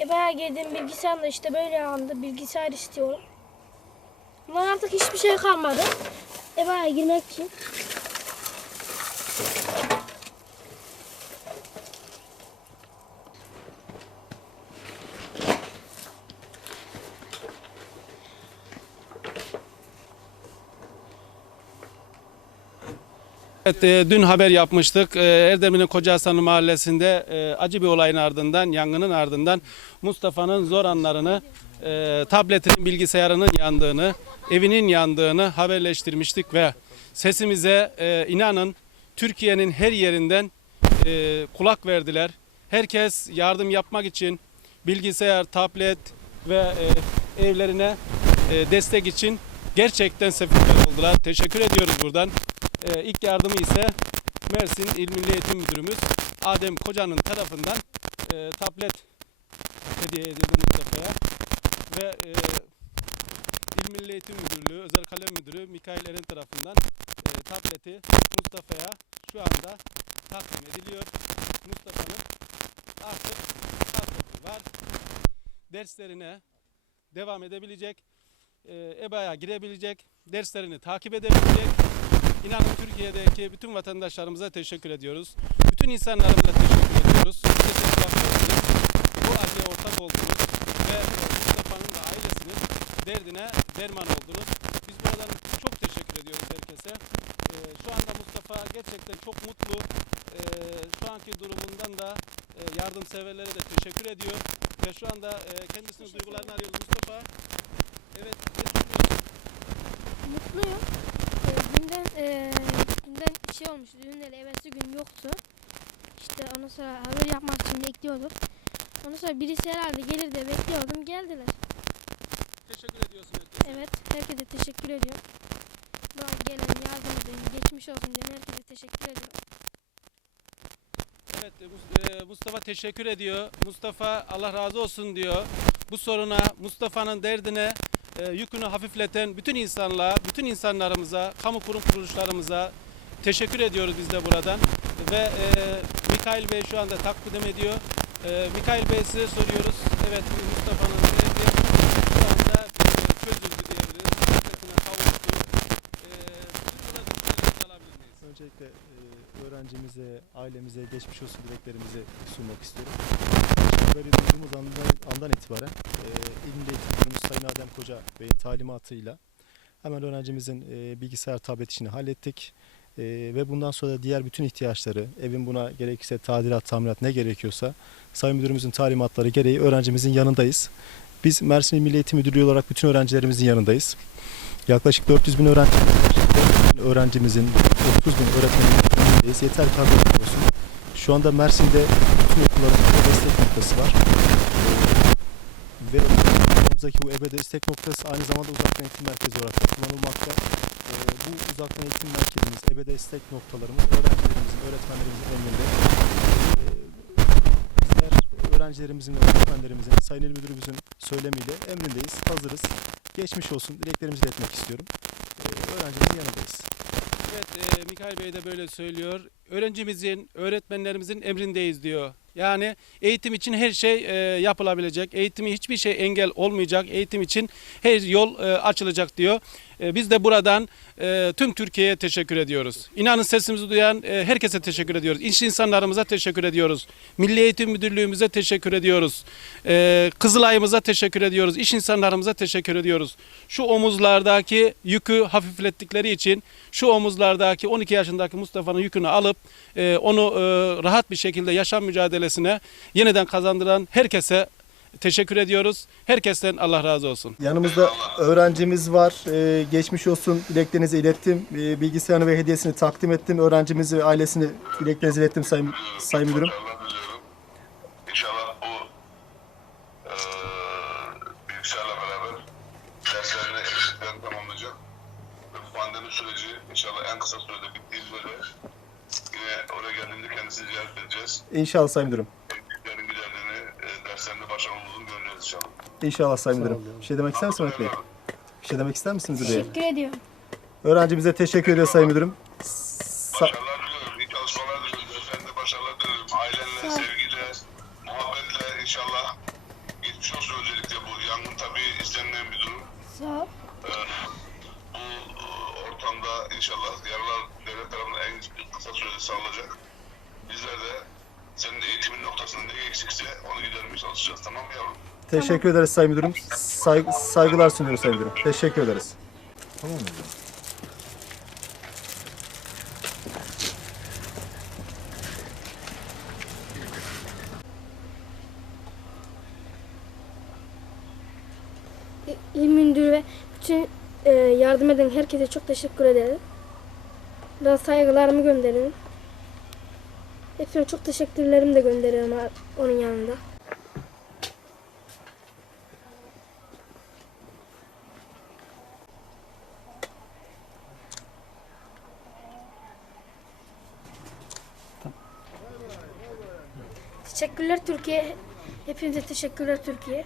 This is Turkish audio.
E bayağı girdim bilgisayarla işte böyle anda bilgisayar istiyorum. Ama artık hiçbir şey kalmadı. E bayağı girmek için. Evet, e, dün haber yapmıştık. E, Erdemli'nin Koca Hasanlı Mahallesi'nde e, acı bir olayın ardından, yangının ardından Mustafa'nın zor anlarını, e, tabletinin, bilgisayarının yandığını, evinin yandığını haberleştirmiştik ve sesimize e, inanın Türkiye'nin her yerinden kulak verdiler. Herkes yardım yapmak için bilgisayar, tablet ve evlerine destek için gerçekten seferber oldular. Teşekkür ediyoruz buradan. Ee, ilk yardımı ise Mersin İl Milli Eğitim Müdürümüz Adem Koca'nın tarafından e, tablet hediye edildi Mustafa'ya ve e, İl Milli Eğitim Müdürlüğü Özel Kalem Müdürü Mikail Eren tarafından e, tableti Mustafa'ya şu anda takdim ediliyor. Mustafa'nın artık tableti var. Derslerine devam edebilecek, e, EBA'ya girebilecek, derslerini takip edebilecek. İnanın Türkiye'deki bütün vatandaşlarımıza teşekkür ediyoruz. Bütün insanlarımıza teşekkür ediyoruz. Bu acıya ortak oldunuz ve Mustafa'nın da ailesinin derdine derman oldunuz. Biz buradan çok teşekkür ediyoruz herkese. Ee, şu anda Mustafa gerçekten çok mutlu. Ee, şu anki durumundan da e, yardımseverlere de teşekkür ediyor. Ve şu anda e, kendisinin duygularını arıyoruz Mustafa. Evet, ne düşünüyorsun? Mutluyum. Dünden, e, dünden şey olmuştu. Dünden evvelsi gün yoktu. İşte ondan sonra haber yapmak için bekliyorduk. Ondan sonra birisi herhalde gelir de bekliyordum. Geldiler. Teşekkür ediyorsun herkese. Evet. Herkese teşekkür ediyorum. Bana gelen yardım geçmiş olsun diyen herkese teşekkür ediyorum. Evet e, e, Mustafa teşekkür ediyor. Mustafa Allah razı olsun diyor. Bu soruna Mustafa'nın derdine e, yükünü hafifleten bütün insanlığa, bütün insanlarımıza, kamu kurum kuruluşlarımıza teşekkür ediyoruz biz de buradan. Ve e, Mikail Bey şu anda takdim ediyor. E, Mikail Bey size soruyoruz. Evet Mustafa'nın şu anda çözüldü diyebiliriz. Hasretine kavuştu. E? Öncelikle e, öğrencimize, ailemize geçmiş olsun dileklerimizi sunmak istiyorum. Haberi duyduğumuz andan, andan itibaren e, İl Milli Sayın Adem Koca Bey'in talimatıyla hemen öğrencimizin e, bilgisayar tablet işini hallettik. E, ve bundan sonra diğer bütün ihtiyaçları, evin buna gerekirse tadilat, tamirat ne gerekiyorsa Sayın Müdürümüzün talimatları gereği öğrencimizin yanındayız. Biz Mersin İl Milli Eğitim Müdürlüğü olarak bütün öğrencilerimizin yanındayız. Yaklaşık 400 bin öğrencimiz var. 400 bin öğrencimizin 30 bin öğretmenin yanındayız. Yeter ki olsun. Şu anda Mersin'de bütün okulların EBE destek noktası var. Ee, Ve okullarımızdaki bu EBE destek noktası aynı zamanda uzaktan eğitim merkezi olarak kullanılmakta. Ee, Bu uzaktan eğitim merkezimiz, EBE destek noktalarımız öğrencilerimizin, öğretmenlerimizin emrinde. Ee, öğrencilerimizin ve öğretmenlerimizin, Sayın İl Müdürümüzün söylemiyle emrindeyiz, hazırız. Geçmiş olsun, dileklerimizi iletmek istiyorum. Ee, Öğrencimizin yanındayız. Evet, e, Mikail Bey de böyle söylüyor. Öğrencimizin, öğretmenlerimizin emrindeyiz diyor. Yani eğitim için her şey e, yapılabilecek. Eğitimi hiçbir şey engel olmayacak. Eğitim için her yol e, açılacak diyor. E, biz de buradan e, tüm Türkiye'ye teşekkür ediyoruz. İnanın sesimizi duyan e, herkese teşekkür ediyoruz. İş insanlarımıza teşekkür ediyoruz. Milli Eğitim Müdürlüğümüze teşekkür ediyoruz. Kızılay'ımıza teşekkür ediyoruz. İş insanlarımıza teşekkür ediyoruz. Şu omuzlardaki yükü hafiflettikleri için şu omuzlardaki 12 yaşındaki Mustafa'nın yükünü alıp onu rahat bir şekilde yaşam mücadelesine yeniden kazandıran herkese teşekkür ediyoruz. Herkesten Allah razı olsun. Yanımızda öğrencimiz var. Ee, geçmiş olsun dileklerinizi ilettim. Ee, bilgisayarını ve hediyesini takdim ettim. Öğrencimizi ve ailesini dileklerinizi ilettim Sayın, sayın Müdürüm. İnşallah bu eee bilgisayarla beraber derslerini eksiklerini tamamlayacak. Ve bu pandemi süreci inşallah en kısa sürede bittiğinde de yine oraya geldiğinde kendisini ziyaret edeceğiz. İnşallah Sayın Müdürüm. İnşallah. Sayın Müdürüm. Bir şey demek ister misin Mehmet Bey? Bir şey demek ister misiniz Müdür Bey? Teşekkür ediyorum. Öğrencimize teşekkür ediyor Sayın Müdürüm. Sa- Başarılar diliyorum. İyi çalışmalar diliyorum. Sen de başarılar diliyorum. Ailenle, sevgiyle, muhabbetle inşallah geçmiş olsun öncelikle bu yangın tabii istenilen bir durum. Sağ ol. Ee, bu e, ortamda inşallah yaralar devlet tarafından en kısa sürede sağlanacak. Bizler de senin eğitimin noktasında ne eksikse onu gidermeye çalışacağız. Tamam mı yavrum? Teşekkür ederiz Sayın Müdürüm. Saygı- saygılar sunuyoruz Sayın Müdürüm. Teşekkür ederiz. Tamam mı? İl müdürü ve bütün e, yardım eden herkese çok teşekkür ederim. Ben saygılarımı gönderirim. Hepsine çok teşekkürlerimi de gönderirim onun yanında. Teşekkürler Türkiye. Hepinize teşekkürler Türkiye.